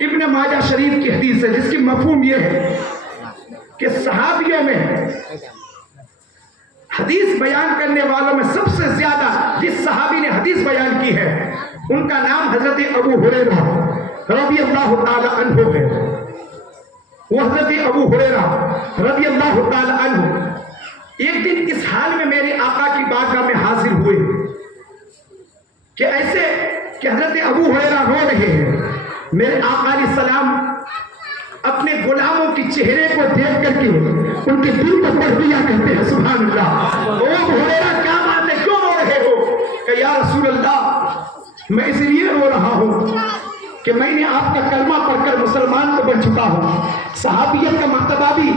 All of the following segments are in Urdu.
ابن ماجہ شریف کی حدیث ہے جس کی مفہوم یہ ہے کہ صحابیوں میں حدیث بیان کرنے والوں میں سب سے زیادہ جس صحابی نے حدیث بیان کی ہے ان کا نام حضرت ابو ہریرہ رضی اللہ تعالی عنہ ہے۔ وہ حضرت ابو ہریرہ رضی اللہ تعالی عنہ ایک دن اس حال میں میرے آقا کی بارگاہ میں حاضر ہوئے کہ ایسے کہ حضرت ابو ہریرہ رو رہے ہیں۔ میرے آقا علیہ السلام اپنے غلاموں کی چہرے کو دیکھ کر کے ان کے دل کو پڑھ دیا کہتے ہیں سبحان اللہ۔ ابو ہریرہ کیا بات ہے، کیوں رو رہے ہو؟ کہ یا رسول اللہ میں اس لیے رو رہا ہوں کہ میں نے آپ کا کلمہ پڑھ کر مسلمان تو بن چکا ہوں، صحابیت کا مرتبہ بھی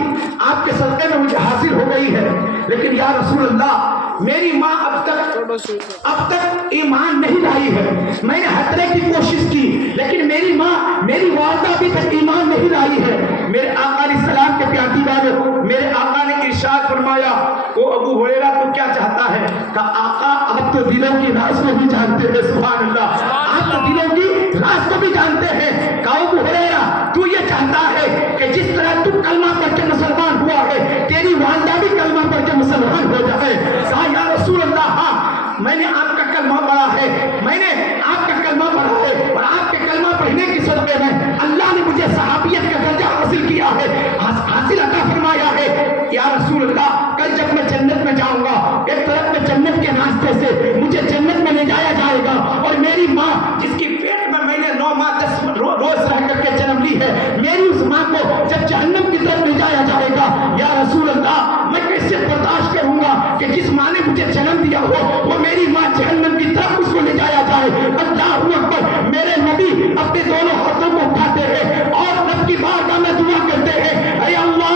آپ کے صدقے میں مجھے حاصل ہو گئی ہے، لیکن یا رسول اللہ میری ماں اب تک ایمان نہیں لائی ہے۔ میں نے ہر طرح کی کوشش کی لیکن میری ماں میری والدہ ابھی تک ایمان نہیں لائی ہے۔ میرے آقا علیہ السلام کے پیارے بارے میرے آقا نے ارشاد فرمایا وہ ابو ہریرہ تو کیا چاہتا ہے؟ کہا آقا آپ تو دلوں کی راز کو بھی جانتے ہیں سبحان اللہ، آپ تو دلوں کی راز کو بھی جانتے ہیں۔ کہا ابو ہریرہ تو یہ چاہتا ہے کہ جس طرح تو کلمہ پڑھ کے مسلمان ہوا ہے تیری والدہ بھی کلمہ پڑھ کے مسلمان ہو جائے۔ کہا یا رسول اللہ ہاں میں نے آپ کا کلمہ پڑھا ہے، میں نے آپ کا کلمہ پڑھا ہے اور آپ کے کلمہ پڑھنے کی صدقے میں اللہ نے مجھے صحابیت کا درجہ حاصل کیا ہے، حاصل عطا فرمایا ہے۔ یا رسول اللہ کل جب میں جنت میں جاؤں گا ایک طرف میں جنت کے راستے سے مجھے جنت میں لے جایا جائے گا اور میری ماں جس کی پیٹ میں نے 9 ماہ 10 روز رہ کر کے جنم لی ہے میری اس ماں کو جب جہنم کی طرف لے جایا جائے گا یا رسول اللہ میں کیسے برداشت کروں گا کہ جس ماں نے مجھے جنم دیا ہو وہ میری ماں جہنم کی طرف اس کو لے جایا جائے۔ اللہ اکبر۔ میرے نبی اپنے دونوں ہاتھوں کو اٹھاتے ہیں اور رب کی بارگاہ میں دعا کرتے ہیں اے اللہ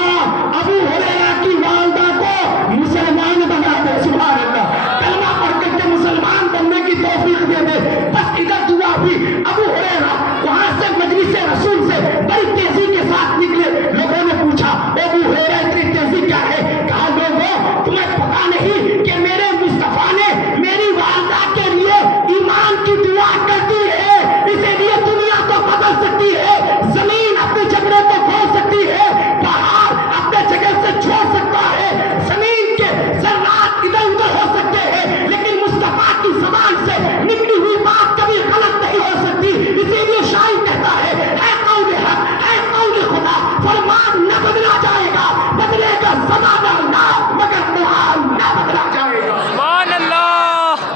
ابو ہریرہ کی والدہ کو مسلمان بنا دے سبحان اللہ، کلمہ پڑھ کر کے مسلمان بننے کی توفیق دے دے۔ بس ادھر دعا ہوئی، ابو ہریرہ وہاں سے مجلس رسول سے بڑی تیزی کے ساتھ نکلے۔ لوگوں نے پوچھا ابو ہریرہ اتنی تیزی کیا ہے؟ کہا لوگوں تمہیں پتا نہیں کہ میرے مصطفیٰ نے میری والدہ کے لیے ایمان کی دعا کر دی ہے، اسی لیے دنیا تو بدل سکتی ہے، زمین اپنے جگہ کو کھول سکتی ہے، پہاڑ اپنے جگہ سے چھوڑ سکتا ہے، زمین کے ذرات ادھر ادھر ہو سکتے ہیں لیکن مصطفیٰ کی زبان سے نکلی ہوئی بات کبھی غلط نہیں ہو سکتی۔ اسی لیے شاعر کہتا ہے اے قول حق اے قول خدا فرمان نہ بدلا جائے گا، بدلے گا زمانہ نہ مگر قرآن نہ بدلا جائے گا سبحان اللہ۔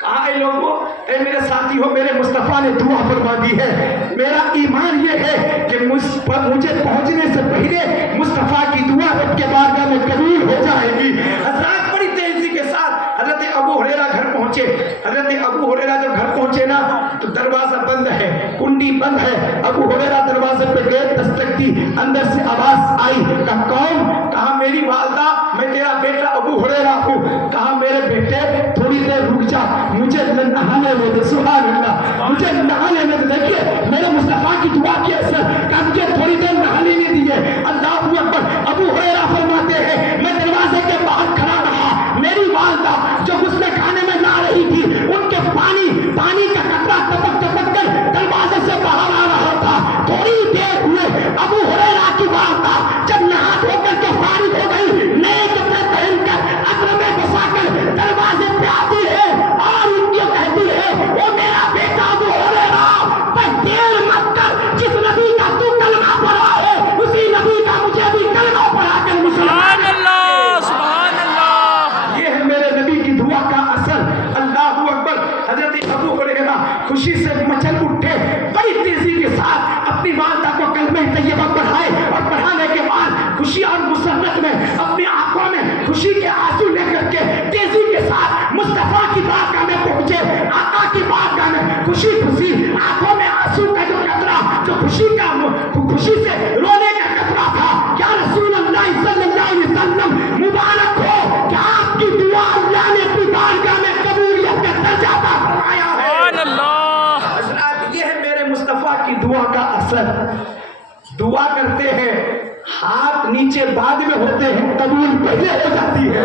کہا اے لوگوں اے میرے ساتھی ہو میرے مصطفیٰ نے دعا فرما دی ہے، میرا ایمان یہ ہے کہ مجھے پہنچنے سے پہلے مصطفیٰ کی دعا رب کے بارگاہ میں قبول ہو جائے گی۔ حضرات بڑی تیزی کے ساتھ حضرت ابو ہریرہ گھر پہنچے۔ حضرت ابو ہریرہ جب گھر پہنچے نا تو دروازہ بند ہے، کنڈی بند ہے۔ ابو ہریرہ دروازے پہ گئے، دستک دی، اندر سے آواز آئی، کہا کون؟ کہا میری والدہ میں تیرا بیٹا ابو ہریرہ ہوں۔ کہا میرے بیٹے تھوڑی دیر رک جا مجھے نہانے دے سبحان اللہ، مجھے نہانے دے۔ دیکھیے میرے مصطفیٰ کی دعا کی اثر کہ مجھے تھوڑی دیر نہانے نہیں دیے۔ اللہ اکبر۔ ابو ہریرہ فرماتے ہیں میں دروازے کے باہر کھڑا رہا، میری والدہ جو غسل خانے میں نہا رہی تھی ان کے پانی کا قطرہ ٹپک ٹپک کر دروازے سے باہر آ رہا تھا۔ تھوڑی دیر ہوئے ابو ہریرہ کی والدہ جب نہا دھو کر کے فارغ ہو گئی نئے کپڑے پہن کر عطر میں بسا کر دروازے پہ آتی ہے اور ان کو کہتی ہے وہ میرا بیٹا ابو ہریرہ پر دیر مت کر، جس نبی کا تو کلمہ پڑھا ہے اسی نبی کا مجھے بھی کلمہ پڑھا کر مسلمان سبحان اللہ۔ یہ ہے میرے نبی کی دعا کا اثر۔ اللہ اکبر۔ حضرت ابو ہریرہ خوشی سے مچل اٹھے، بڑی تیزی کے ساتھ اپنی والدہ کو کلمہ طیبہ پڑھائے اور پڑھانے کے بعد خوشی اور مسرت میں اپنی آنکھوں میں خوشی کے آنسو لے کر کے تیزی کے ساتھ مصطفیٰ کی بارگاہ میں پہنچے۔ آقا کی بارگاہ میں خوشی خوشی آنکھوں میں آنسو کا جو قطرہ جو خوشی سے رونے کا قطرہ تھا، یا رسول اللہ صلی اللہ علیہ وسلم مبارک ہو کہ آپ کی دعا اللہ نے اپنی بارگاہ میں قبولیت کا درجہ عطا فرمایا ہے۔ حضرات یہ ہے میرے مصطفیٰ کی دعا کا اثر۔ دعا کرتے ہیں ہاتھ نیچے بعد میں ہوتے ہیں، قبول پہلے ہو جاتی ہے۔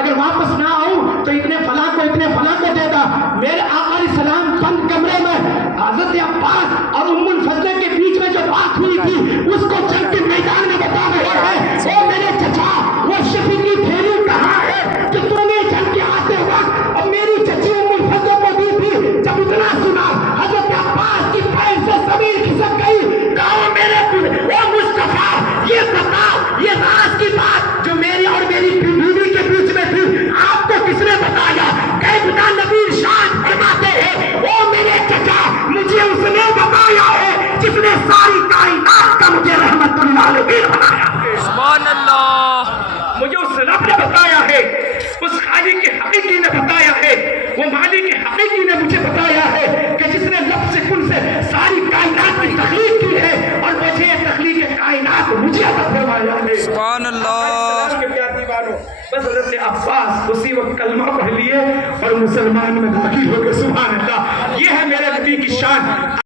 اگر واپس نہ آؤں تو اتنے فلاں کو دے دا. میرے آقا علیہ السلام بند کمرے میں حضرت عباس اور ام الفضل کے بیچ میں جو بات ہوئی تھی اس کو جنگ کے میدان میں بتا رہے ہیں. او میرے چچا, وہ شفیع کی تھیلی کہاں ہے کہ تم نے جنگ کے آتے وقت اور میری چچی ام الفضل کو دی تھی؟ جب اتنا سنا حضرت عباس کی پیر سے زمین کھسک گئی. کہا میرے او مصطفیٰ, یہ بتا, یہ راز کی بات جو میری اور میری بیوی کے بیچ میں تھی آپ کو کس نے بتایا؟ کہ بتا نبی ارشاد فرماتے ہیں او میرے چچا, مجھے اس نے بتایا ہے جس نے ساری کائنات کا مجھے رحمت للعالمین بنایا. سبحان اللہ. مجھے اس رب نے بتایا ہے, اس خالق کے حقیقی نے بتایا ہے, وہ مالک کے حقیقی نے مجھے بتایا ہے کہ جس نے لفظ کن سے ساری کائنات کی تخلیق کی ہے اور وجہ تخلیق کائنات مجھے عطا فرمایا ہے. سبحان اللہ. کے پیار دیوانوں, بس حضرت عباس اسی وقت کلمہ پڑھ لیے اور مسلمان میں داخل ہو گئے. سبحان اللہ. یہ ہے میرے نبی کی شان.